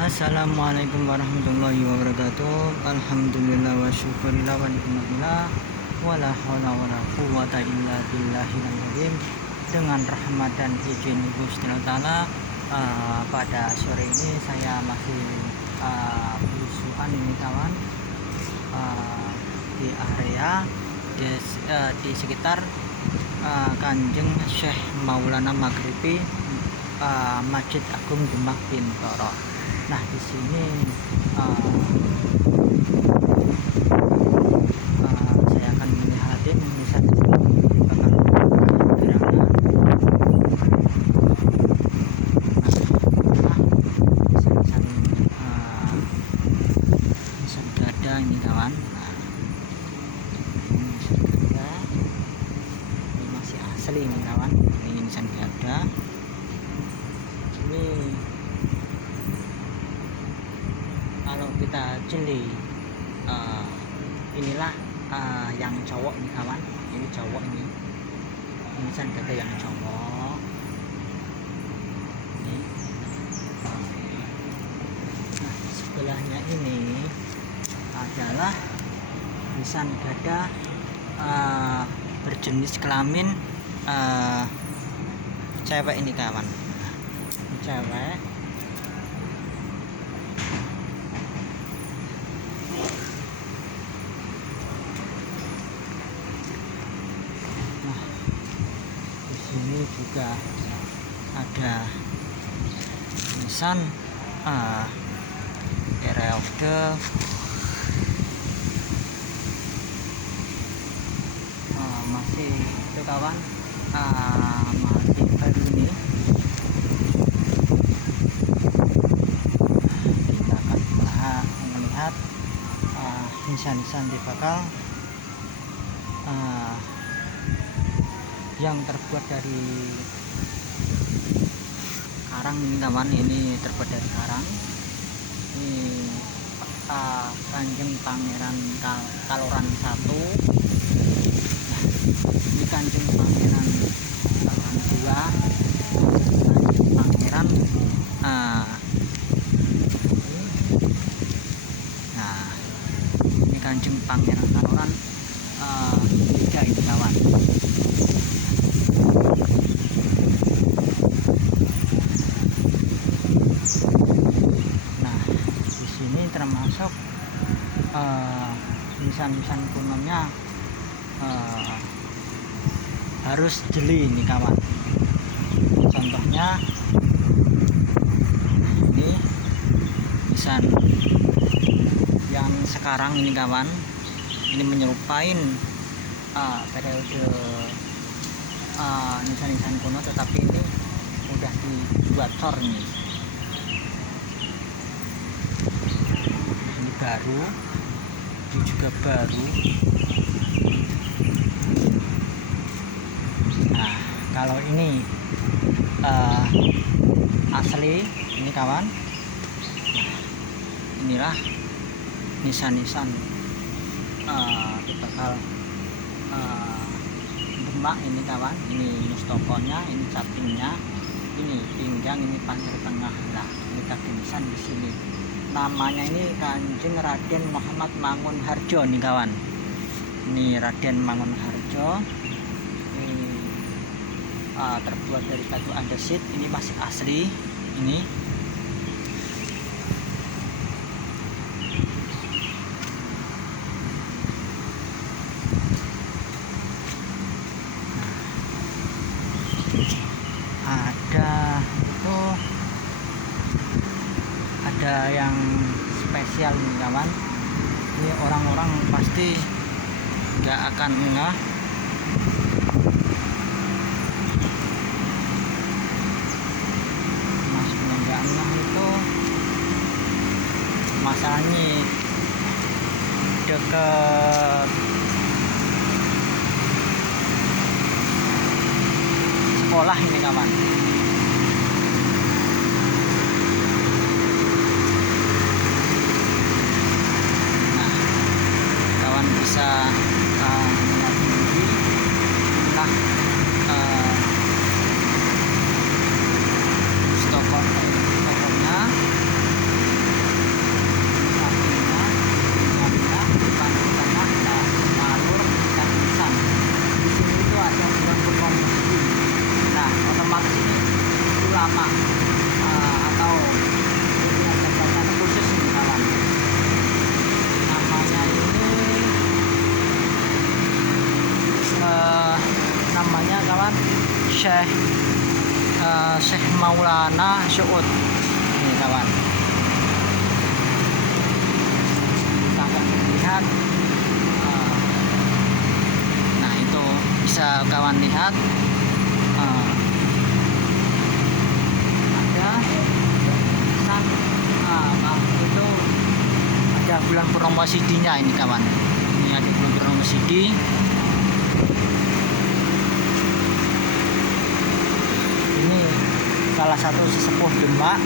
Assalamualaikum warahmatullahi wabarakatuh. Alhamdulillah wa syukurillah wa ni'matillah wa la haula wa la quwwata illa billahil azim. Dengan rahmat dan izin Gusti Allah, pada sore ini saya masih belusuan ini kawan, di area di sekitar Kanjeng Syekh Maulana Maghribi, Masjid Agung Demak Bintoro. Nah, di sini saya akan melihatin misal gada ini kawan. Nah, ini masih asli ini kawan. Ini nisan gada. Ini kalau kita jeli, inilah yang cowok nih kawan. Ini cowok ini nisan gada yang cowok. Ini. Nah, sebelahnya ini adalah nisan gada berjenis kelamin cewek ini kawan. Cewek. Nah, di sini juga ada nisan periode masih itu kawan, masih baru ini. Kita akan melihat nisan-nisan di bakal yang terbuat dari karang ini kawan. Ini terbuat dari karang. Ini Kanjeng Pangeran Kaloran 1. Nah, ini Kanjeng Pangeran Kaloran 2. Kanjeng Pangeran nah, ini Kanjeng Pangeran Kaloran 3 ini kawan. Nah, di sini termasuk nisan-nisan kunonya harus jeli ini kawan. Contohnya ini nisan yang sekarang ini kawan. Ini menyerupai periode nisan-nisan kuno, tetapi ini udah dibuat cor ini. Ini baru, ini juga baru. Nah, kalau ini asli ini kawan. Inilah nisan-nisan di bakal Demak ini kawan. Ini mustokonya, ini capingnya, ini pinggang, ini pagar tengah. Nah, ini kaki nisan di sini. Namanya ini Kanjeng Raden Muhammad Mangunharjo nih kawan. Ini Raden Mangunharjo. Ini terbuat dari batu andesit. Ini masih asli. Ini ada yang spesial nih kawan. Ini orang-orang pasti nggak akan ngeh. Maksudnya nggak ngeh itu masalahnya deket sekolah ini kawan. Bisa stoknya Syekh Maulana Suud ini kawan. Kita akan lihat. Nah itu bisa kawan lihat, ada tulisan itu ada bulan purnomo CD-nya ini kawan. Ini ada bulan purnomo CD. Ini salah satu sesepuh Demak.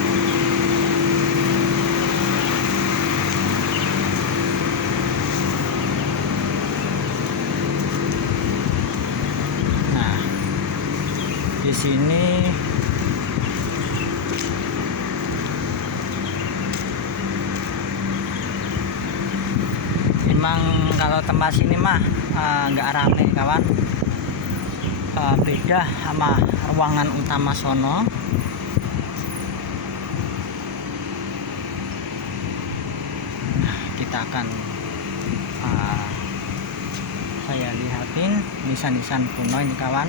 Nah, di sini memang kalau tempat sini mah nggak rame kawan. Beda sama ruangan utama sono. Nah, kita akan saya lihatin nisan-nisan kuno ini kawan.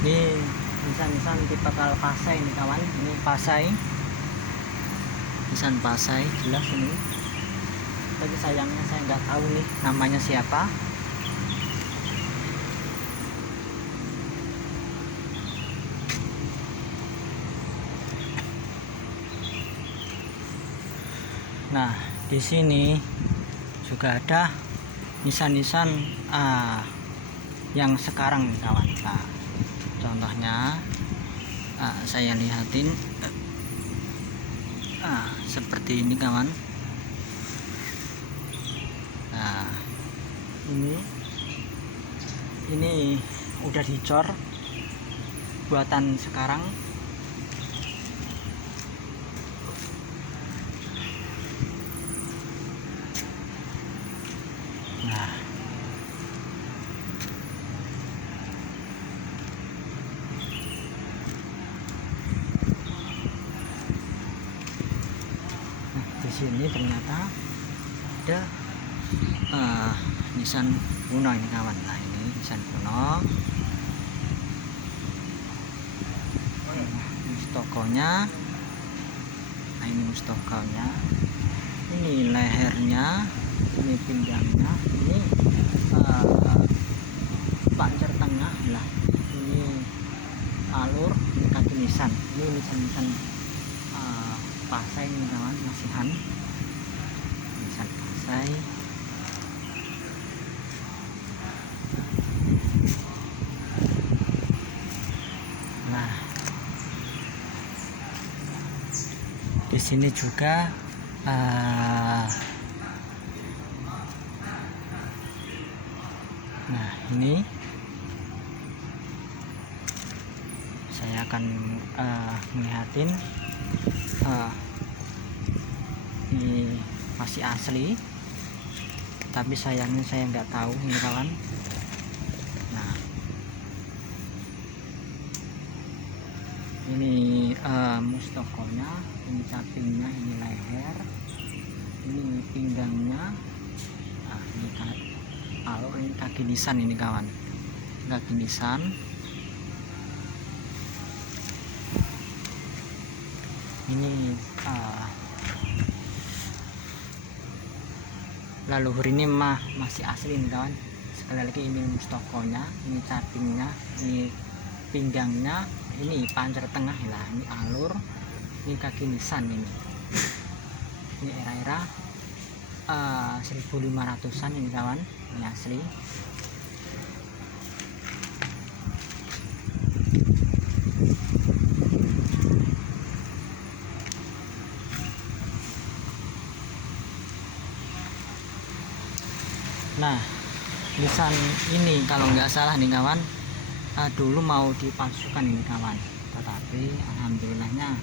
Ini nisan-nisan tipe kal Pasai ini kawan. Ini Pasai, nisan Pasai jelas ini. Tapi sayangnya saya nggak tahu nih namanya siapa. Nah di sini juga ada nisan-nisan yang sekarang nih kawan. Nah, contohnya saya lihatin seperti ini kawan. Nah ini udah dicor buatan sekarang. Nah di sini ternyata ada nisan kuno ini kawan. Nah ini nisan kuno. Mustokonya. Nah ini mustokonya. Ini lehernya. Ini pinggangnya. Ini pancer tengah lah. Ini alur kaki nisan. Ini nisan-nisan Pasai ini kawan, masihan nisan Pasai. Nah di sini juga nah ini saya akan melihatin. Ini masih asli, tapi sayangnya saya nggak tahu ini kawan. Nah ini mustokonya, ini capingnya, ini leher, ini pinggangnya. Nah ini alur, ini kaki nisan ini kawan, kaki nisan. Ini leluhur ini masih asli nih kawan. Sekali lagi ini mustokonya, ini capingnya, ini pinggangnya, ini pancer tengah lah, ini alur, ini kaki nisan ini. Ini era-era 1500-an ini kawan, ini asli. Nah nisan ini kalau nggak salah nih kawan, dulu mau dipalsukan ini kawan, tetapi alhamdulillahnya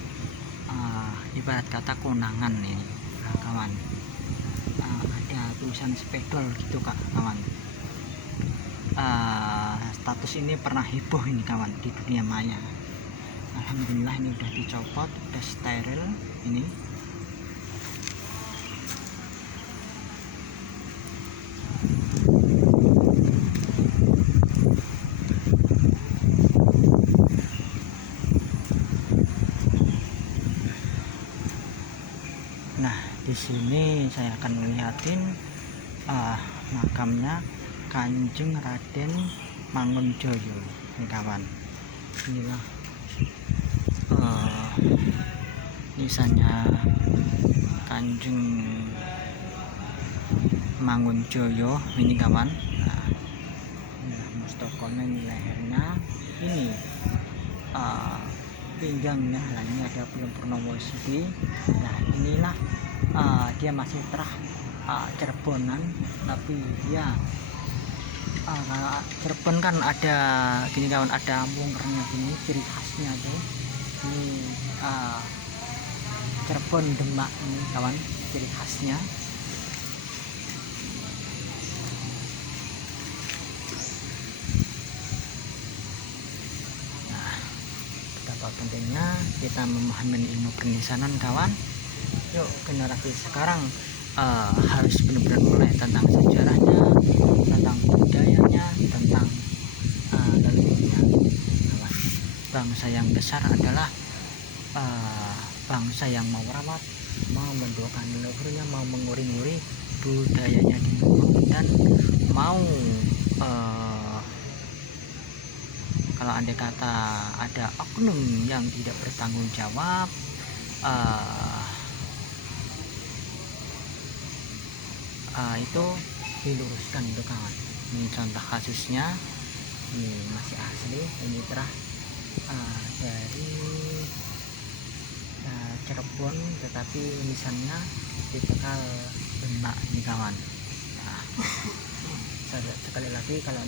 ibarat kata konangan ini kawan. Ada tulisan spedol gitu kawan. status ini pernah heboh ini kawan di dunia maya. Alhamdulillah ini udah dicopot, udah steril ini. Nah, di sini saya akan melihatin makamnya Kanjeng Raden Mangunjoyo ini kawan. Inilah nisannya Kanjeng Mangunjoyo ini kawan. Nah, inilah mustokonya, ini lehernya, ini pinggangnya, nah ini ada Bulan Purnomo Sidi. Nah inilah dia masih terah Cirebonan, tapi dia Cirebon kan ada gini kawan, ada mungkernya gini, ciri khasnya tuh ini Cirebon Demak ini kawan, ciri khasnya. Nah, betapa pentingnya kita memahami ilmu pernisanan kawan. Yuk, generasi sekarang harus benar-benar mulai tentang sejarahnya, tentang budayanya, tentang leluhurnya. Bangsa yang besar adalah bangsa yang mau merawat, mau mendoakan leluhurnya, mau menguri-nguri budayanya di luhur, dan mau kalau andai kata ada oknum yang tidak bertanggung jawab, itu diluruskan itu kawan. Ini contoh kasusnya, ini masih asli, ini terah dari Cirebon, tetapi nisannya tipikal Demak ini kawan. Nah, sekali lagi, kalau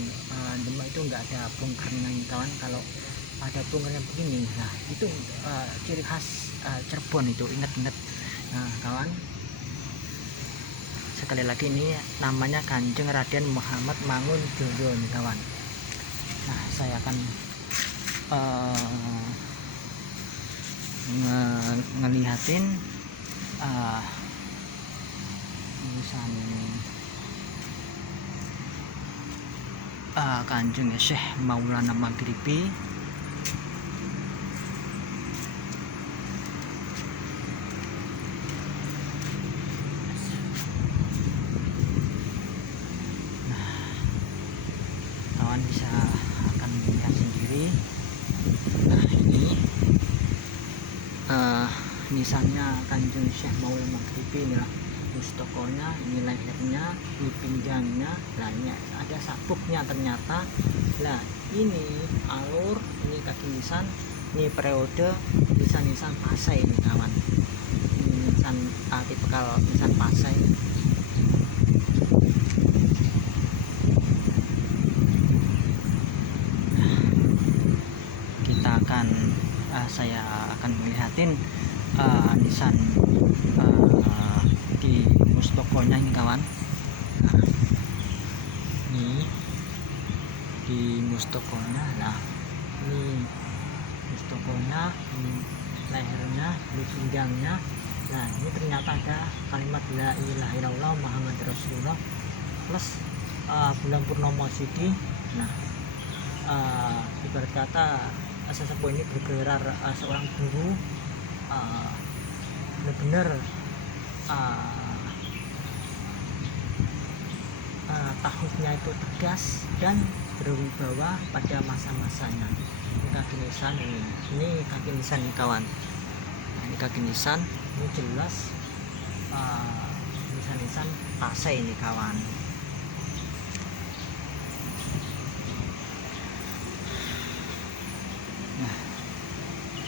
Demak itu enggak ada bongkarnya ini kawan. Kalau ada bongkarnya begini, nah itu ciri khas Cirebon itu, ingat-ingat. Nah kawan, sekali lagi ini namanya Kanjeng Raden Muhammad Mangunjoyo nih kawan. Nah saya akan ngelihatin tulisan Kanjeng Syekh Maulana Maghribi. Bisa akan melihat sendiri. Nah ini nisannya Kanjeng Syekh Maulana Maghribi, inilah mustokonya, ini lehernya, di pinggangnya. Nah ini ada sabuknya ternyata. Nah ini alur, ini kaki nisan, ini periode nisan-nisan Pasai ini kawan. Ini nisan tipikal nisan Pasai. Saya akan melihatin nisan di mustokonya ini kawan. Nah, ini di mustokonya. Nah ini mustokonya, ini lehernya, ini pinggangnya. Nah ini ternyata ada kalimat la ilaha illallah Muhammad Rasulullah plus bulan purnomo Sidi. Nah ibarat kata sesepuh ini bergelar seorang guru, benar-benar tahunnya itu tegas dan berwibawa pada masa-masanya. Ini kaki nisan, ini kaki nisan nih kawan. Nah, ini kaki nisan, ini jelas nisan-nisan Pasai ini kawan.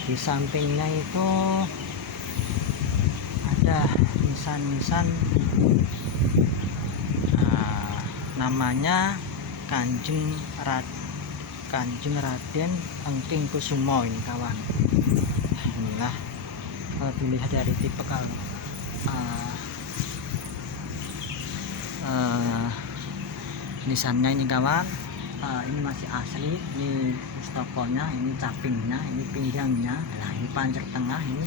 Di sampingnya itu ada nisan-nisan namanya Kanjeng Raden Engking Kusumo ini kawan. Inilah kalau dilihat dari tipikal nisannya ini kawan. ini masih asli. Ini mustokonya, ini capingnya, ini pinggangnya, nah ini pancir tengah, ini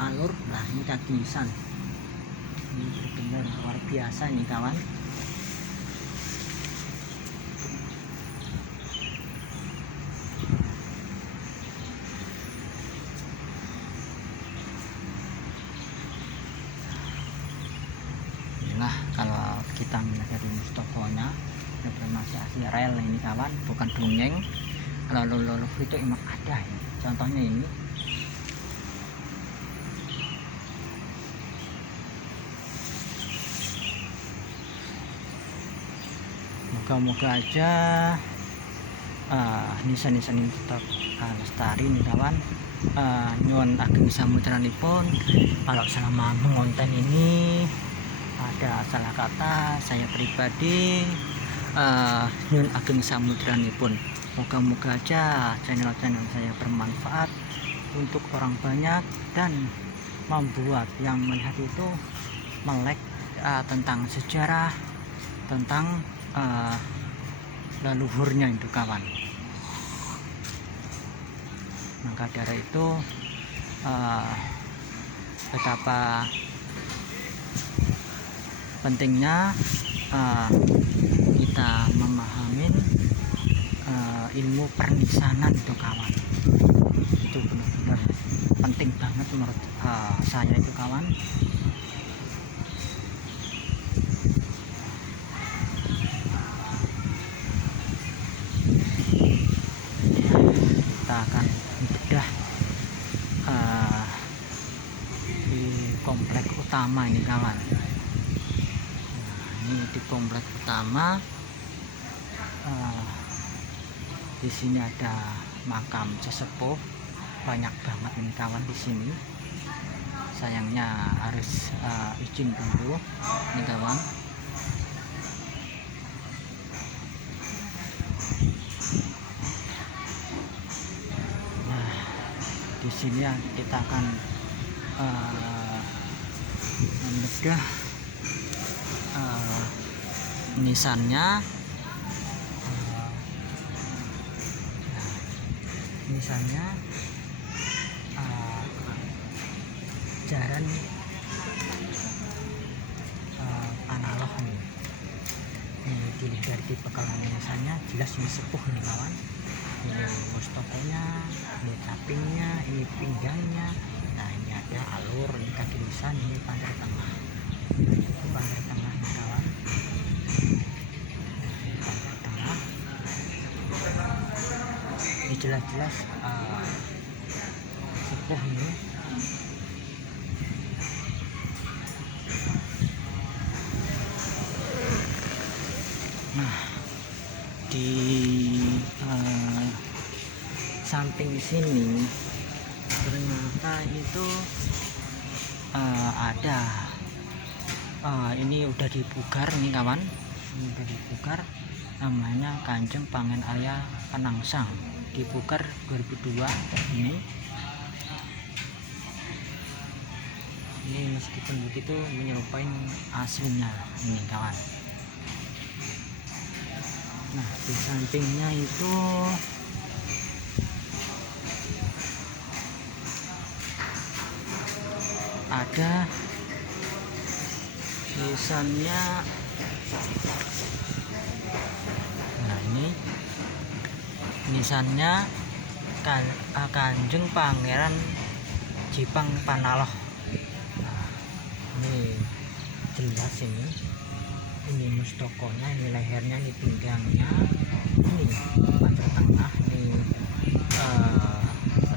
alur, nah ini kaki lisan. Ini benar-benar luar biasa ini kawan. Inilah kalau kita melihat dari mustokonya, masih asli rel ini kawan, bukan dongeng. Lalu itu emang ada ini. Contohnya ini. Moga-moga aja nisan-nisan ini tetap lestari nih kawan. Nyuwun ageng samudranipun kalau selama mengonten ini ada salah kata saya pribadi, nyuwun ageng samudranipun. Moga-moga aja channel-channel saya bermanfaat untuk orang banyak dan membuat yang melihat itu melek tentang sejarah, tentang leluhurnya itu kawan. Maka dari itu betapa pentingnya kita memahami ilmu pernisanan itu kawan. Itu benar-benar penting banget menurut saya itu kawan. Kita akan bedah di komplek utama ini kawan. Nah, ini di komplek utama, di sini ada makam sesepuh banyak banget ini kawan di sini. Sayangnya harus izin dulu ini kawan. Di sini kita akan membedah nisannya. Nisannya jaran Panaloh nih. Ini dilihat dari tipe kalau nisannya jelas ini sepuh nih kawan. Ini mustokonya, ini capingnya, ini pinggangnya, nah ini ada alur, ini kaki lisan, ini pancir tengah. Ini pancir tengah nih kawan. Ini pancir tengah. Ini jelas-jelas sepuh ini. Nah, di samping sini ternyata itu ada ini udah dipugar nih kawan. Ini udah dipugar, namanya Kanjeng Pangen Arya Penangsang, dipugar 2002 ini. Ini meskipun begitu menyerupai aslinya ini kawan. Nah, di sampingnya itu ada tulisannya. Nah, ini nisannya Kanjeng Pangeran Jipang Panaloh. Nah, ini jelas ini mustokonya, ini lehernya, ini pinggangnya, ini pancir tengah, ini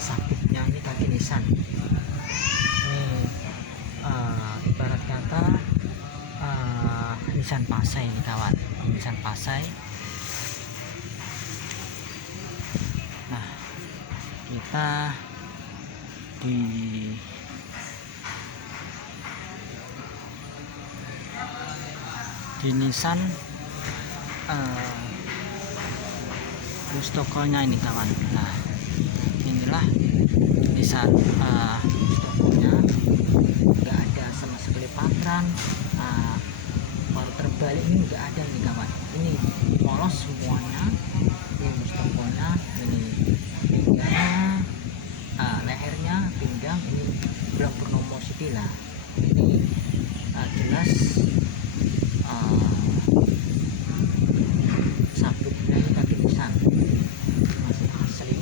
sabuknya, ini kaki nisan. Ini ibarat kata nisan Pasai ini kawan, nisan Pasai. Nah, kita di nisan mustokonya ini kawan. Nah, inilah nisan mustokonya, nggak ada sama sekali patran, Kalau terbalik ini nggak ada nih kawan, ini polos semuanya. Ini mustokonya, ini pinggangnya, lehernya, pinggang ini Bulan Purnomo Sitila. Ini jelas sabuknya ini kaki nisan masih asli.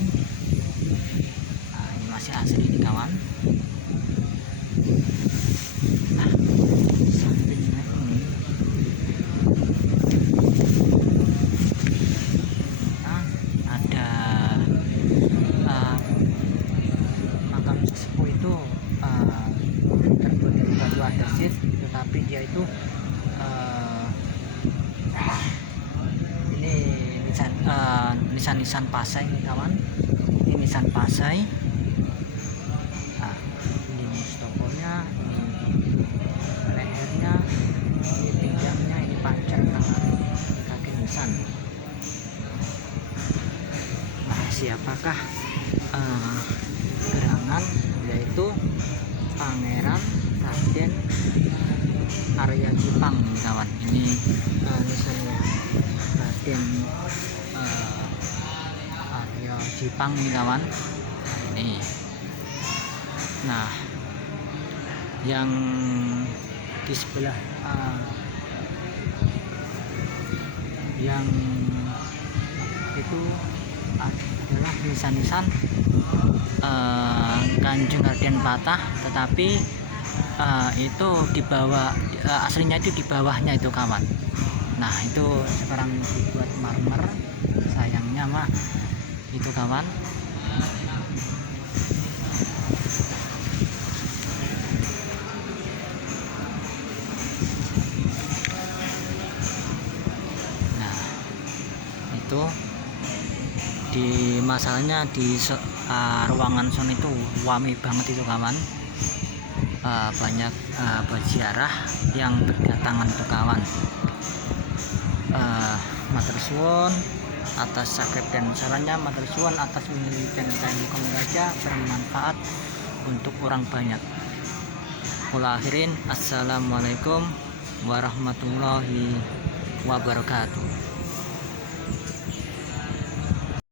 Ini masih asli nih kawan. Sampingnya ini ada makam sesepuh itu terbuat dari batu andesit, tetapi dia itu ini nisan pasai nih kawan. Ini nisan pasai. Ini mustokonya, ini lehernya, ini pinggangnya, ini pancar tangan, kaki nisan. Nah, siapakah gerangan? Yaitu Pangeran Raden Arya Jipang nih kawan. Ini nisannya Raden Arya Jipang nih kawan. Ini. Nah, yang di sebelah yang itu adalah nisan-nisan Kanjeng Raden Patah, tetapi itu di bawah, aslinya itu di bawahnya itu kawan. Nah, itu sekarang dibuat marmer, sayangnya mah itu kawan. Nah, itu di masalahnya di ruangan son itu wame banget itu kawan. Banyak peziarah yang berdatangan tuh kawan. Matur suwun atas subscribe dan sarannya, matur suwun atas penelitian channel aja bermanfaat untuk orang banyak. Kula akhirin, assalamualaikum warahmatullahi wabarakatuh.